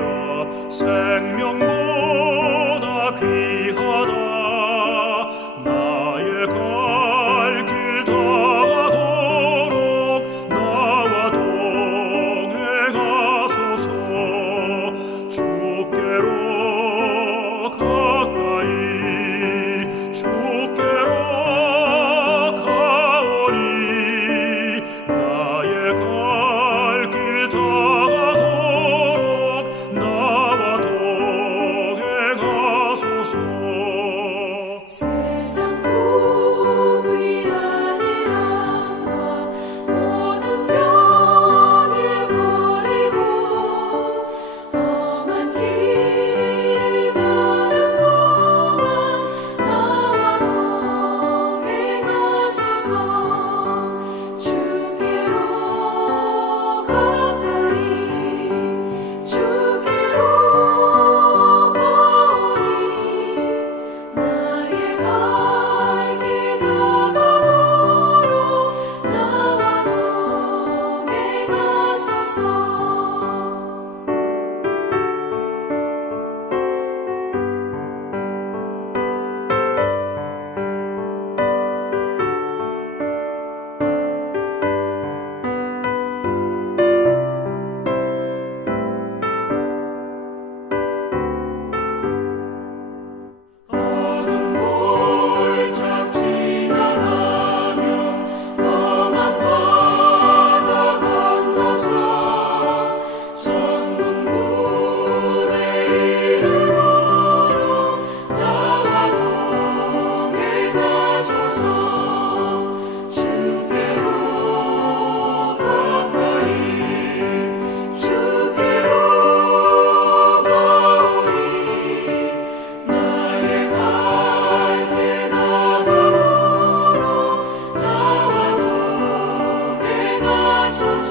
앞 생명보다 귀하다. 나의 갈 길 다가도록 나와 동행하소서. 주께로 가까이 주께로 가오니 나의 갈 길 다가도록 나와 동행하소서. 세상 복이 아니라 모든 병에 버리고 험한 길을 가는 동안 나와 동행하소서. 주께로 가까이 주께로 가오니 나의 갈 길 다가도록 나와 동행하소서. 어둠 골짝 지나가며 험한 바다 건너서 천국문에 이르도록 나와 동행하소서. 주께로 가까이 주께로 가오니 나의 갈 길 다가도록 나와 동행하소서.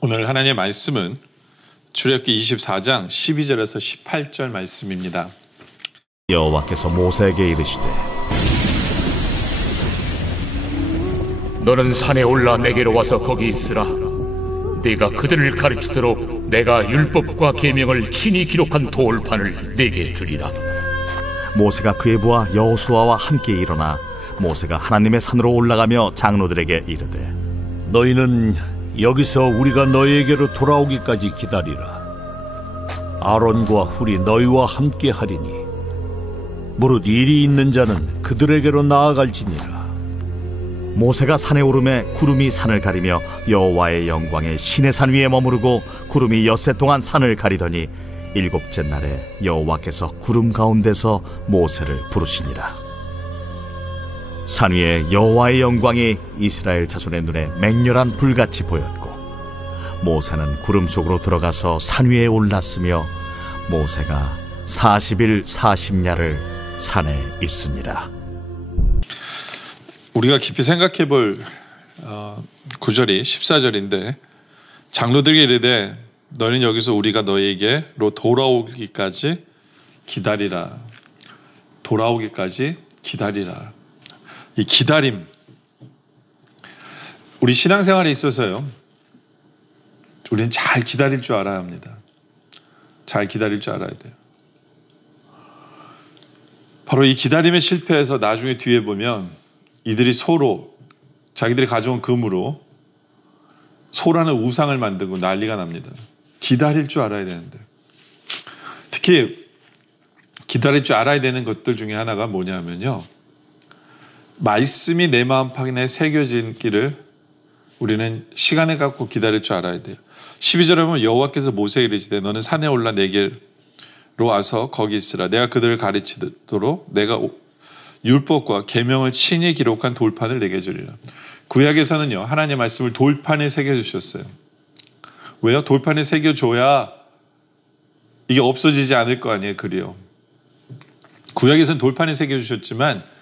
오늘 하나님의 말씀은 출애굽기 24장 12절에서 18절 말씀입니다. 여호와께서 모세에게 이르시되 너는 산에 올라 내게로 와서 거기 있으라. 네가 그들을 가르치도록 내가 율법과 계명을 친히 기록한 돌판을 네게 주리라. 모세가 그의 부하 여호수아와 함께 일어나 모세가 하나님의 산으로 올라가며 장로들에게 이르되 너희는 여기서 우리가 너희에게로 돌아오기까지 기다리라. 아론과 훌이 너희와 함께 하리니 무릇 일이 있는 자는 그들에게로 나아갈지니라. 모세가 산에 오르매 구름이 산을 가리며 여호와의 영광에 시내산 위에 머무르고 구름이 엿새 동안 산을 가리더니 일곱째 날에 여호와께서 구름 가운데서 모세를 부르시니라. 산 위에 여호와의 영광이 이스라엘 자손의 눈에 맹렬한 불같이 보였고 모세는 구름 속으로 들어가서 산 위에 올랐으며 모세가 40일 40야를 산에 있으니라. 우리가 깊이 생각해 볼 구절이 14절인데 장로들에게 이르되 너희는 여기서 우리가 너희에게로 돌아오기까지 기다리라. 돌아오기까지 기다리라. 이 기다림, 우리 신앙생활에 있어서요, 우리는 잘 기다릴 줄 알아야 합니다. 잘 기다릴 줄 알아야 돼요. 바로 이 기다림의 실패에서 나중에 뒤에 보면 이들이 소로, 자기들이 가져온 금으로 소라는 우상을 만들고 난리가 납니다. 기다릴 줄 알아야 되는데, 특히 기다릴 줄 알아야 되는 것들 중에 하나가 뭐냐면요, 말씀이 내 마음판에 새겨진 길을 우리는 시간을 갖고 기다릴 줄 알아야 돼요. 12절에 보면 여호와께서 모세에게 이르시되 너는 산에 올라 내게로 와서 거기 있으라. 내가 그들을 가르치도록 내가 율법과 계명을 친히 기록한 돌판을 내게 주리라. 구약에서는요, 하나님의 말씀을 돌판에 새겨주셨어요. 왜요? 돌판에 새겨줘야 이게 없어지지 않을 거 아니에요, 글이요. 구약에서는 돌판에 새겨주셨지만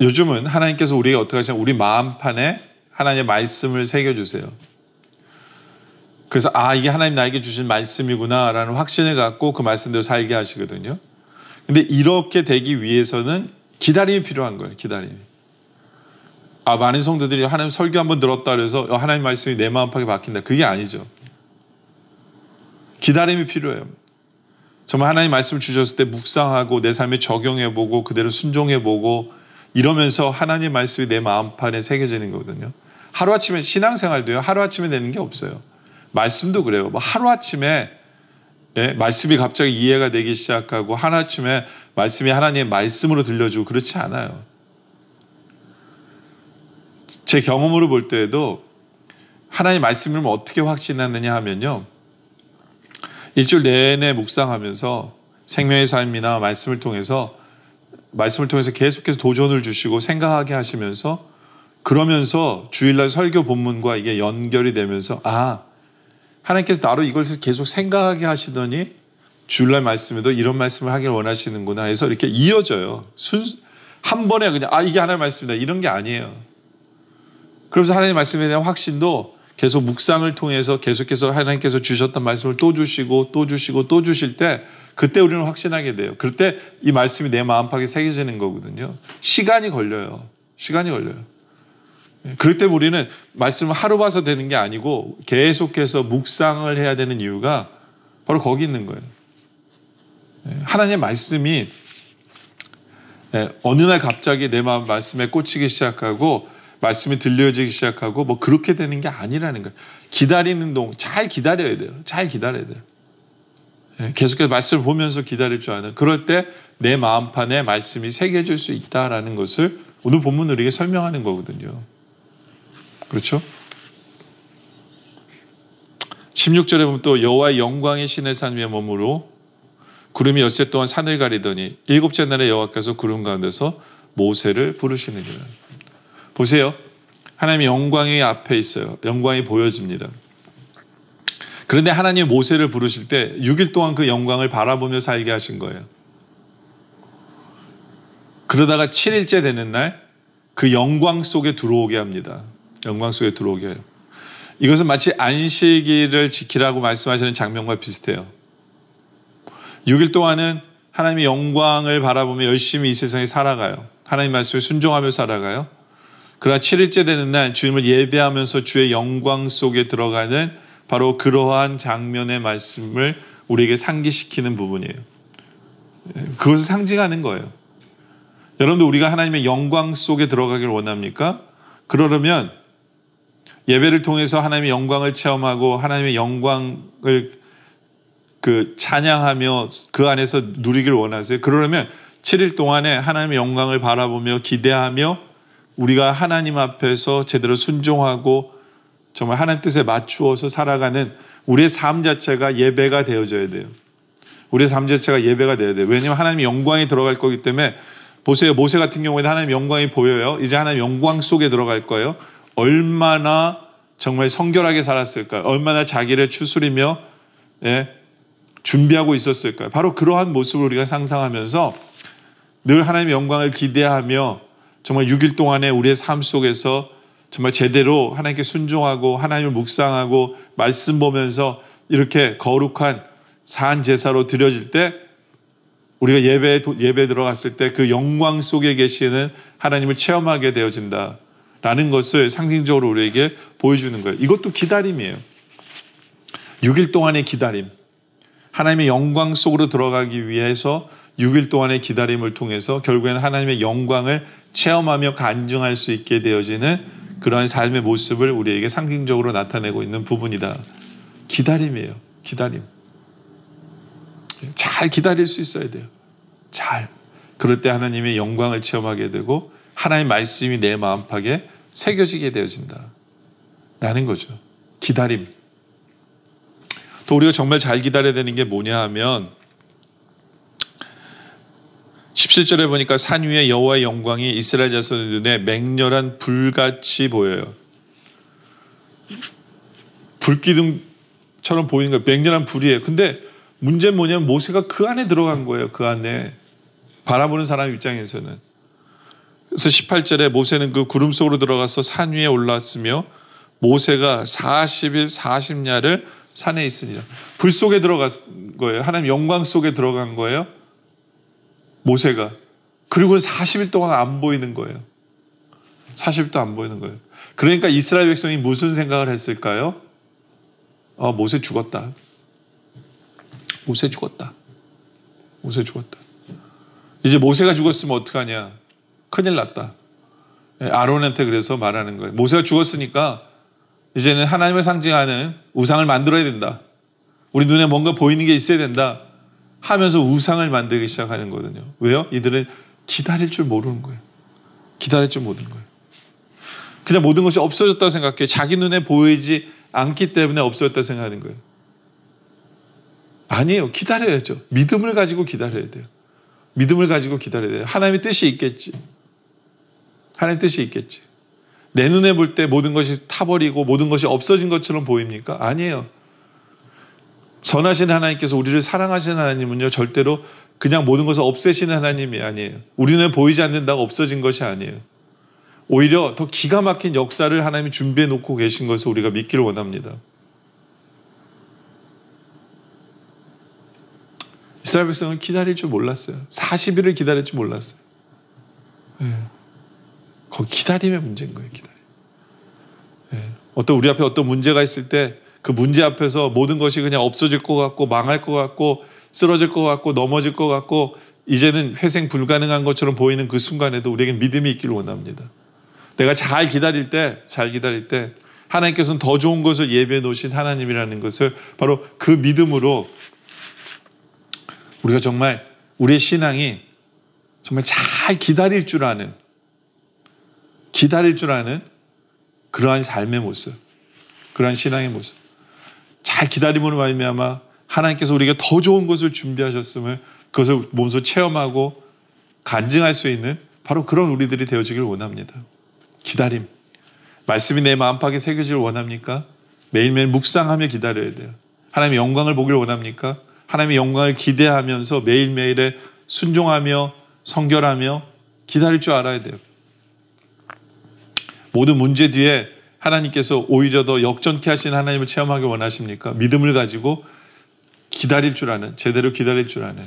요즘은 하나님께서 우리가 어떻게 하시냐면 우리 마음판에 하나님의 말씀을 새겨주세요. 그래서 이게 하나님 나에게 주신 말씀이구나 라는 확신을 갖고 그 말씀대로 살게 하시거든요. 근데 이렇게 되기 위해서는 기다림이 필요한 거예요. 기다림이. 많은 성도들이 하나님 설교 한번 들었다 그래서 하나님 말씀이 내 마음 속에 박힌다. 그게 아니죠. 기다림이 필요해요. 정말 하나님 말씀을 주셨을 때 묵상하고 내 삶에 적용해보고 그대로 순종해보고 이러면서 하나님 말씀이 내 마음판에 새겨지는 거거든요. 하루아침에 신앙생활도요. 하루아침에 되는 게 없어요. 말씀도 그래요. 뭐 하루아침에 말씀이 갑자기 이해가 되기 시작하고 하루아침에 말씀이 하나님의 말씀으로 들려주고 그렇지 않아요. 제 경험으로 볼 때에도 하나님 말씀을 어떻게 확신하느냐 하면요. 일주일 내내 묵상하면서 생명의 삶이나 말씀을 통해서 계속해서 도전을 주시고 생각하게 하시면서 그러면서 주일날 설교 본문과 이게 연결이 되면서 하나님께서 나로 이걸 계속 생각하게 하시더니 주일날 말씀에도 이런 말씀을 하길 원하시는구나 해서 이렇게 이어져요. 한 번에 그냥 이게 하나님의 말씀이다 이런 게 아니에요. 그래서 하나님의 말씀에 대한 확신도 계속 묵상을 통해서 계속해서 하나님께서 주셨던 말씀을 또 주시고 또 주시고 또 주실 때 그때 우리는 확신하게 돼요. 그때 이 말씀이 내 마음팍에 새겨지는 거거든요. 시간이 걸려요. 그럴 때 우리는 말씀을 하루 봐서 되는 게 아니고 계속해서 묵상을 해야 되는 이유가 바로 거기 있는 거예요. 하나님의 말씀이 어느 날 갑자기 내 마음 말씀에 꽂히기 시작하고 말씀이 들려지기 시작하고 뭐 그렇게 되는 게 아니라는 거예요. 기다리는 동안 잘 기다려야 돼요. 계속해서 말씀을 보면서 기다릴 줄 아는 그럴 때 내 마음판에 말씀이 새겨질 수 있다라는 것을 오늘 본문 우리에게 설명하는 거거든요. 그렇죠? 16절에 보면 또 여호와의 영광이 시내 산 위에 머무르고 구름이 엿새 동안 산을 가리더니 일곱째 날에 여호와께서 구름 가운데서 모세를 부르시느니라. 보세요. 하나님의 영광이 앞에 있어요. 영광이 보여집니다. 그런데 하나님 모세를 부르실 때 6일 동안 그 영광을 바라보며 살게 하신 거예요. 그러다가 7일째 되는 날 그 영광 속에 들어오게 합니다. 영광 속에 들어오게 해요. 이것은 마치 안식일을 지키라고 말씀하시는 장면과 비슷해요. 6일 동안은 하나님의 영광을 바라보며 열심히 이 세상에 살아가요. 하나님 말씀에 순종하며 살아가요. 그러나 7일째 되는 날 주님을 예배하면서 주의 영광 속에 들어가는 바로 그러한 장면의 말씀을 우리에게 상기시키는 부분이에요. 그것을 상징하는 거예요. 여러분도 우리가 하나님의 영광 속에 들어가길 원합니까? 그러려면 예배를 통해서 하나님의 영광을 체험하고 하나님의 영광을 찬양하며 그 안에서 누리길 원하세요? 그러려면 7일 동안에 하나님의 영광을 바라보며 기대하며 우리가 하나님 앞에서 제대로 순종하고 정말 하나님 뜻에 맞추어서 살아가는 우리의 삶 자체가 예배가 되어져야 돼요. 우리의 삶 자체가 예배가 되어야 돼요. 왜냐하면 하나님의 영광이 들어갈 거기 때문에 보세요. 모세 같은 경우에는 하나님의 영광이 보여요. 이제 하나님의 영광 속에 들어갈 거예요. 얼마나 정말 성결하게 살았을까요? 얼마나 자기를 추스리며 준비하고 있었을까요? 바로 그러한 모습을 우리가 상상하면서 늘 하나님의 영광을 기대하며 정말 6일 동안에 우리의 삶 속에서 정말 제대로 하나님께 순종하고 하나님을 묵상하고 말씀 보면서 이렇게 거룩한 산 제사로 드려질 때 우리가 예배에 들어갔을 때 그 영광 속에 계시는 하나님을 체험하게 되어진다라는 것을 상징적으로 우리에게 보여주는 거예요. 이것도 기다림이에요. 6일 동안의 기다림. 하나님의 영광 속으로 들어가기 위해서 6일 동안의 기다림을 통해서 결국에는 하나님의 영광을 체험하며 간증할 수 있게 되어지는 그러한 삶의 모습을 우리에게 상징적으로 나타내고 있는 부분이다. 기다림이에요. 기다림. 잘 기다릴 수 있어야 돼요. 잘. 그럴 때 하나님의 영광을 체험하게 되고 하나님의 말씀이 내 마음팍에 새겨지게 되어진다. 라는 거죠. 기다림. 또 우리가 정말 잘 기다려야 되는 게 뭐냐 하면 17절에 보니까 산 위에 여호와의 영광이 이스라엘 자손의 눈에 맹렬한 불같이 보여요. 불기둥처럼 보이는 거예요. 맹렬한 불이에요. 근데 문제는 뭐냐면 모세가 그 안에 들어간 거예요. 그 안에. 바라보는 사람 입장에서는. 그래서 18절에 모세는 그 구름 속으로 들어가서 산 위에 올랐으며 모세가 40일 40야를 산에 있으니라. 불 속에 들어간 거예요. 하나님 영광 속에 들어간 거예요. 모세가. 그리고 40일 동안 안 보이는 거예요. 40일 동안 안 보이는 거예요. 그러니까 이스라엘 백성이 무슨 생각을 했을까요? 모세 죽었다. 모세 죽었다. 모세 죽었다. 이제 모세가 죽었으면 어떡하냐. 큰일 났다. 아론한테 그래서 말하는 거예요. 모세가 죽었으니까 이제는 하나님을 상징하는 우상을 만들어야 된다. 우리 눈에 뭔가 보이는 게 있어야 된다 하면서 우상을 만들기 시작하는 거거든요. 왜요? 이들은 기다릴 줄 모르는 거예요. 기다릴 줄 모르는 거예요. 그냥 모든 것이 없어졌다고 생각해. 자기 눈에 보이지 않기 때문에 없어졌다고 생각하는 거예요. 아니에요. 기다려야죠. 믿음을 가지고 기다려야 돼요. 믿음을 가지고 기다려야 돼요. 하나님의 뜻이 있겠지. 하나님의 뜻이 있겠지. 내 눈에 볼 때 모든 것이 타버리고 모든 것이 없어진 것처럼 보입니까? 아니에요. 선하신 하나님께서 우리를 사랑하시는 하나님은요, 절대로 그냥 모든 것을 없애시는 하나님이 아니에요. 우리 눈에 보이지 않는다고 없어진 것이 아니에요. 오히려 더 기가 막힌 역사를 하나님이 준비해 놓고 계신 것을 우리가 믿기를 원합니다. 이스라엘 백성은 기다릴 줄 몰랐어요. 40일을 기다릴 줄 몰랐어요. 거기 기다림의 문제인 거예요. 기다림. 어떤 우리 앞에 어떤 문제가 있을 때 그 문제 앞에서 모든 것이 그냥 없어질 것 같고 망할 것 같고 쓰러질 것 같고 넘어질 것 같고 이제는 회생 불가능한 것처럼 보이는 그 순간에도 우리에게 믿음이 있기를 원합니다. 내가 잘 기다릴 때 하나님께서는 더 좋은 것을 예비해 놓으신 하나님이라는 것을 바로 그 믿음으로 우리가 정말 우리의 신앙이 정말 잘 기다릴 줄 아는 그러한 삶의 모습, 그러한 신앙의 모습, 잘 기다림으로 말미암아 하나님께서 우리에게 더 좋은 것을 준비하셨음을 그것을 몸소 체험하고 간증할 수 있는 바로 그런 우리들이 되어지길 원합니다. 기다림. 말씀이 내 마음팍에 새겨지길 원합니까? 매일매일 묵상하며 기다려야 돼요. 하나님의 영광을 보길 원합니까? 하나님의 영광을 기대하면서 매일매일에 순종하며 성결하며 기다릴 줄 알아야 돼요. 모든 문제 뒤에 하나님께서 오히려 더 역전케 하시는 하나님을 체험하기 원하십니까? 믿음을 가지고 기다릴 줄 아는, 제대로 기다릴 줄 아는.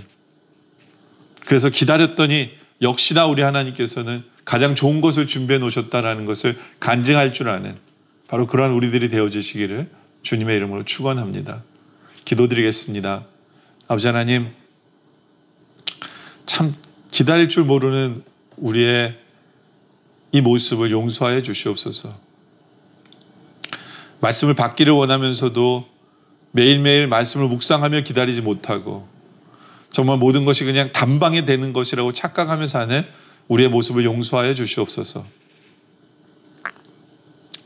그래서 기다렸더니 역시나 우리 하나님께서는 가장 좋은 것을 준비해 놓으셨다는 것을 간증할 줄 아는 바로 그러한 우리들이 되어지시기를 주님의 이름으로 축원합니다. 기도드리겠습니다. 아버지 하나님, 참 기다릴 줄 모르는 우리의 이 모습을 용서하여 주시옵소서. 말씀을 받기를 원하면서도 매일매일 말씀을 묵상하며 기다리지 못하고 정말 모든 것이 그냥 단방에 되는 것이라고 착각하면서 하는 우리의 모습을 용서하여 주시옵소서.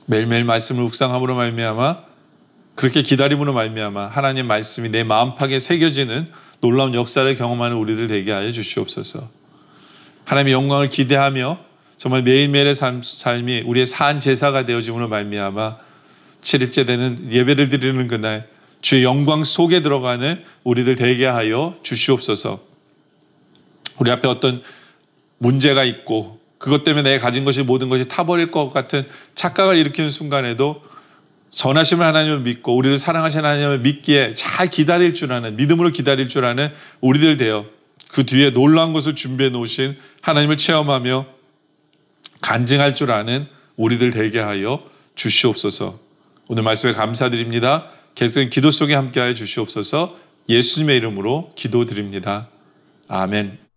매일매일 말씀을 묵상함으로 말미암아 그렇게 기다림으로 말미암아 하나님 말씀이 내 마음팍에 새겨지는 놀라운 역사를 경험하는 우리들 되게 하여 주시옵소서. 하나님의 영광을 기대하며 정말 매일매일의 삶이 우리의 산 제사가 되어짐으로 말미암아 7일째 되는 예배를 드리는 그날 주의 영광 속에 들어가는 우리들 되게 하여 주시옵소서. 우리 앞에 어떤 문제가 있고 그것 때문에 내가 가진 것이 모든 것이 타버릴 것 같은 착각을 일으키는 순간에도 선하심을 하나님을 믿고 우리를 사랑하시는 하나님을 믿기에 잘 기다릴 줄 아는, 믿음으로 기다릴 줄 아는 우리들 되어 그 뒤에 놀라운 것을 준비해 놓으신 하나님을 체험하며 간증할 줄 아는 우리들 되게 하여 주시옵소서. 오늘 말씀에 감사드립니다. 계속된 기도 속에 함께하여 주시옵소서. 예수님의 이름으로 기도드립니다. 아멘.